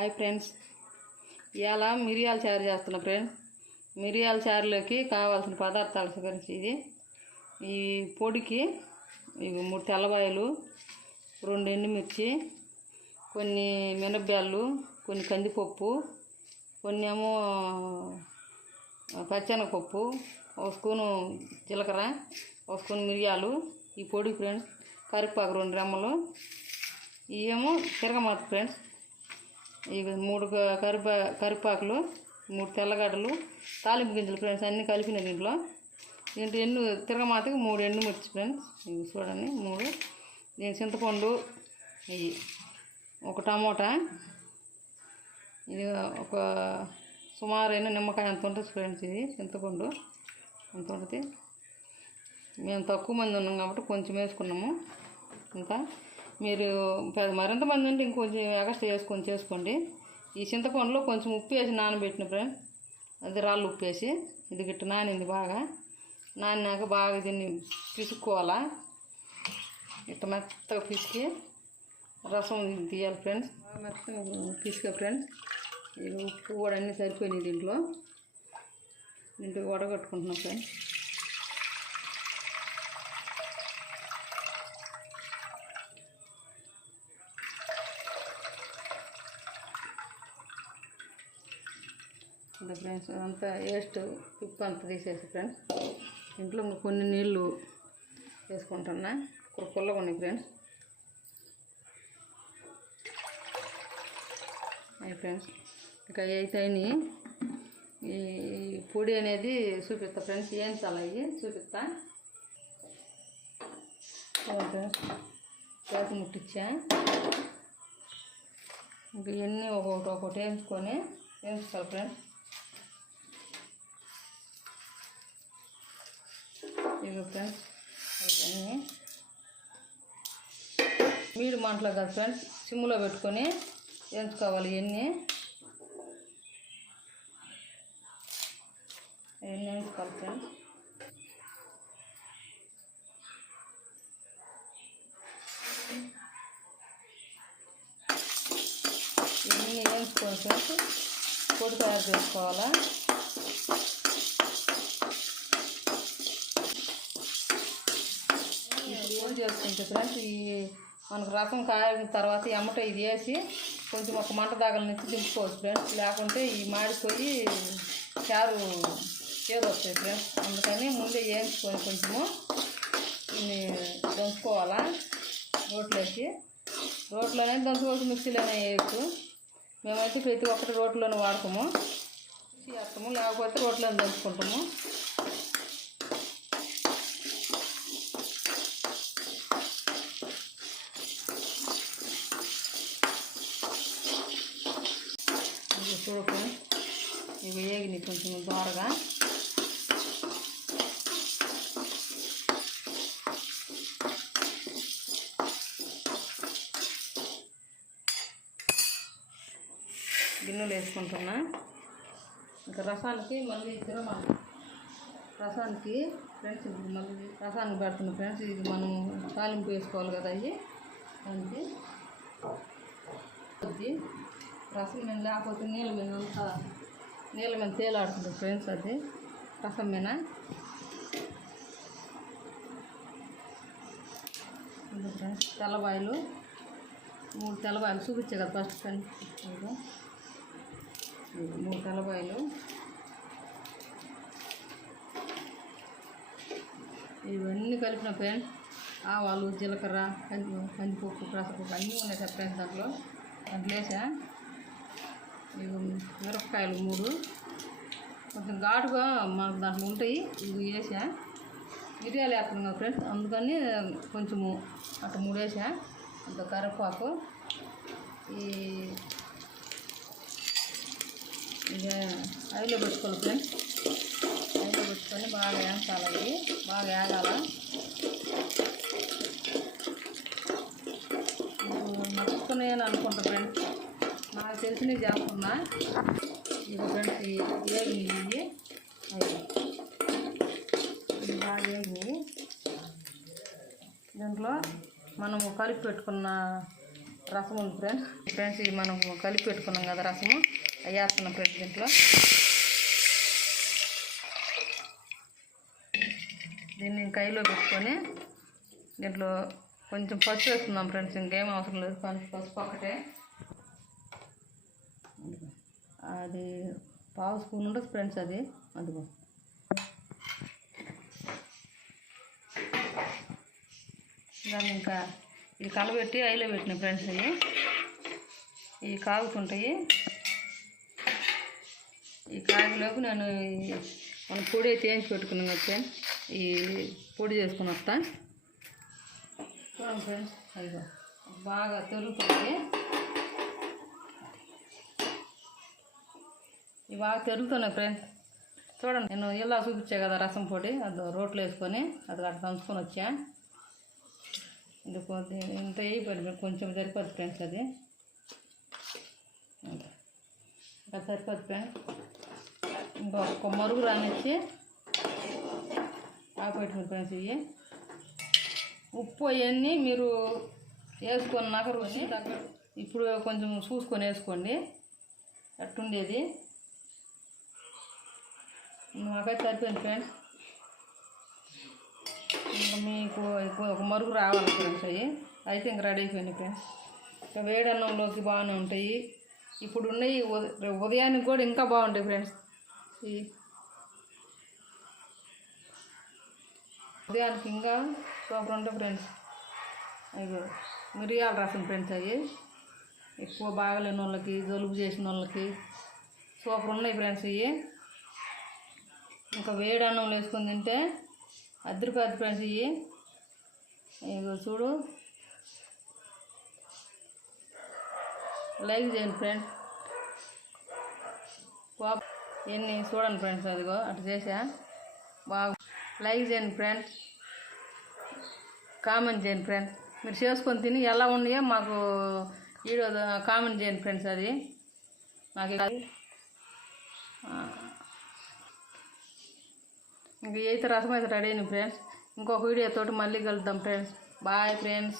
Hi friends, ఇవాళ మిరియాల చారు చేస్తున్నా ఫ్రెండ్స్. మిరియాల చారులోకి కావాల్సిన పదార్థాల గురించి ఈ పొడికి 3 తెల్లవాయలు, 2 ఎండుమిర్చి, కొన్ని మినపబ్యాళ్ళు, కొన్ని కందిపప్పు, కొన్ని ఏమో పచ్చెనగపప్పు, 1 స్పూను జీలకర్ర, 1 స్పూన్ మిరియాలు. ఈ పొడి ఫ్రెండ్స్. కరివేపాకు 2 రెమ్మలు, ఇవేమో తిరగమాత ఫ్రెండ్స్. ఇవి 3 కరివేపాకులు, 3 తెల్లగడ్డలు, తాలింపు గింజలు ఫ్రెండ్స్. అన్నీ కలిపిన దీంట్లో తిరగమాతకి 3 ఎండుమిర్చి ఫ్రెండ్స్. ఇవి చూడండి 3. దీని చింతపండు, ఇవి 1 టమోటా, ఇది ఒక సుమారైన నిమ్మకాయ అంత ఉంటుంది ఫ్రెండ్స్. ఇది చింతపండు అంత ఉంటుంది. మేము తక్కువ మంది ఉన్నాం కాబట్టి కొంచెం వేసుకున్నాము. ఇంకా మీరు మరింత మంది ఉంటే ఇంకొంచెం ఎక్స్ట్రా చేసుకోండి. ఈ చింతపండులో కొంచెం ఉప్పు వేసి నానబెట్టిన ఫ్రెండ్, అది రాళ్ళు ఉప్పు వేసి ఇది గిట్ట నానింది. బాగా నానినాక బాగా దీన్ని పిసుక్కోవాలా. ఇట్లా మెత్తగా పిసికి రసం తీయాలి ఫ్రెండ్స్. బాగా మెత్తగా పిసికా ఫ్రెండ్స్. ఇది ఉప్పు కూడా అన్నీ సరిపోయినాయి. దీంట్లో వడగట్టుకుంటున్నాం ఫ్రెండ్స్. ఫ్రెండ్స్ అంతా వేస్ట్ ఉప్పు అంతా తీసేసి ఫ్రెండ్స్, ఇంట్లో కొన్ని నీళ్ళు వేసుకుంటున్నా. పుల్లగా ఉన్నాయి ఫ్రెండ్స్. అవి ఫ్రెండ్స్ ఇంకా అయితాయి. ఈ పొడి అనేది చూపిస్తా ఫ్రెండ్స్. ఏం చాలా ఇవి చూపిస్తా ఫ్రెండ్స్. గ్యాస్ ముట్టించా. ఇంకా ఇవన్నీ ఒక్కొక్కటి వేయించుకోవాలి ఫ్రెండ్స్. ఇవి ఫ్రెండ్స్ ఇవన్నీ మీడి మంటలో కాదు ఫ్రెండ్స్, సిమ్లో పెట్టుకొని వేయించుకోవాలి. ఇవన్నీ వేయించుకోవాలి ఫ్రెండ్స్. ఇవన్నీ వేయించుకోవాలి ఫ్రెండ్స్. పొడి తయారు చేసుకోవాలా. ఏం చేసుకుంటే ఫ్రెండ్స్, ఈ మనకు రసం కాగిన తర్వాత ఎమ్మట ఇది వేసి కొంచెం ఒక మంట దాగల నుంచి దింపుకోవచ్చు ఫ్రెండ్స్. లేకుంటే ఈ మాడిపోయి చారు చేదు వస్తాయి ఫ్రెండ్స్. అందుకని ముందే వేయించుకొని కొంచెము దీన్ని దంచుకోవాలా. రోట్లోనే దంచుకోవచ్చు, మిక్సీలోనే వేయచ్చు. మేమైతే ప్రతి ఒక్కటి రోట్లోనే వాడతాము. వేస్తాము, లేకపోతే రోట్లోనే దంచుకుంటాము. చూడకుండా ఇవి వేగినాయి కొంచెం దోరగా. గిన్నెలు వేసుకుంటున్నా. ఇంకా రసానికి మళ్ళీ రసానికి ఫ్రెండ్స్ మళ్ళీ రసానికి పెడుతున్నాం ఫ్రెండ్స్. ఇది మనం తాలింపు వేసుకోవాలి కదా. అవి దానికి రసం మీద లేకపోతే నీళ్ళ మీద తేలాడుతుంది ఫ్రెండ్స్. అది రసం మీద ఫ్రెండ్స్. తెల్లబాయలు 3 తెల్లబాయలు చూపించే కదా ఫస్ట్ ఫ్రెండ్స్. 3 తెల్లబాయలు. ఇవన్నీ కలిపిన ఫ్రెండ్స్. ఆవాలు, జీలకర్ర, కందిపప్పు, పెసరపప్పు అన్నీ ఉన్నాయి కదా ఫ్రెండ్స్. దాంట్లో వేసా. ఇవి మిరపకాయలు 3 కొంచెం ఘాటుగా మనకు దాంట్లో ఉంటాయి. ఇవి వేసా. మిరియాలు వేస్తున్నాం కదా ఫ్రెండ్స్, అందుకని కొంచెము అట్లా 3 వేసా. అంత కరివేపాకు. ఇక ఆయిల్లో పెట్టుకోవాలి ఫ్రెండ్స్. ఆయిల్లో పెట్టుకొని బాగా వేయించాలి. అవి బాగా వేగాల. నచ్చుకున్నాయని అనుకుంటా ఫ్రెండ్స్. నాకు తెలిసినవి చేస్తున్నా. ఇవి ఫ్రెండ్స్ వేగినాయి. ఇవి బాగా వేగినాయి. దీంట్లో మనము కలిపి పెట్టుకున్న రసం ఉంది ఫ్రెండ్స్ ఇది మనం కలిపి పెట్టుకున్నాం కదా రసము అవి వేస్తున్నాం ఫ్రెండ్స్ దీంట్లో. దీన్ని కైలో పెట్టుకొని దీంట్లో కొంచెం పసుపు వేస్తున్నాం ఫ్రెండ్స్, ఇంకేం అవసరం లేదు, పసుపు ఒకటే. అది పావు స్పూన్ ఉండదు ఫ్రెండ్స్, అది అదిగో. దాన్ని ఇంకా ఇది కలబెట్టి ఐలో పెట్టిన ఫ్రెండ్స్, ఇవి కాగుతుంటాయి. ఈ కాగిలోకి నేను మన పొడి అయితే వేయించి పెట్టుకున్నాను ఫ్రెండ్స్, ఈ పొడి చేసుకుని వస్తా. చూడండి ఫ్రెండ్స్, అదిగో బాగా తెరుగుతుంది, ఇవి బాగా తెరుగుతున్నాయి ఫ్రెండ్స్. చూడండి, నేను ఇలా చూపించా కదా రసం పొడి, అది రోట్లో వేసుకొని అది అట్లా దంచుకొని వచ్చా. ఇది ఇంత వేయిపోయింది, కొంచెం సరిపోద్ది ఫ్రెండ్స్, అది ఇంకా సరిపోద్ది ఫ్రెండ్స్. ఇంకొక మరుగు రానిచ్చి ఆపెట్టింది ఫ్రెండ్స్. ఇవి ఉప్పు అవన్నీ మీరు వేసుకున్నాక రుచి ఇప్పుడు కొంచెం చూసుకొని వేసుకోండి, అట్టుండేది. నాకైతే సరిపోయింది ఫ్రెండ్స్. ఇంకా మీకు ఒక మరుగు రావాలి ఫ్రెండ్స్, అవి అయితే ఇంక రెడీ అయిపోయినాయి ఫ్రెండ్స్. ఇంకా వేడన్నంలోకి బాగానే ఉంటాయి. ఇప్పుడు ఉన్నాయి ఉదయానికి కూడా ఇంకా బాగుంటాయి ఫ్రెండ్స్. ఈ ఉదయానికి ఇంకా సూపర్ ఉంటాయి ఫ్రెండ్స్. అవి మిరియాల రసం ఫ్రెండ్స్, అవి ఎక్కువ బాగలేని వాళ్ళకి, జలుబు చేసిన వాళ్ళకి సూపర్ ఉన్నాయి ఫ్రెండ్స్. ఇవి ఇంకా వేడి అన్నంలో వేసుకొని తింటే అద్దరిపోద్ది ఫ్రెండ్స్. ఇవి ఇగో చూడు, లైక్ చేయండి ఫ్రెండ్స్, ఎన్ని చూడండి ఫ్రెండ్స్, అదిగో అటు చేసా. బాగా లైక్ చేయండి ఫ్రెండ్స్, కామెంట్ చేయండి ఫ్రెండ్స్. మీరు చేసుకొని తిని ఎలా ఉన్నాయో మాకు వీడియో కామెంట్ చేయండి ఫ్రెండ్స్. అది నాకు ఇంక అయితే రసం అయితే రెడీ అయింది ఫ్రెండ్స్. ఇంకొక వీడియోతోటి మళ్ళీ కలుద్దాం ఫ్రెండ్స్. Bye friends.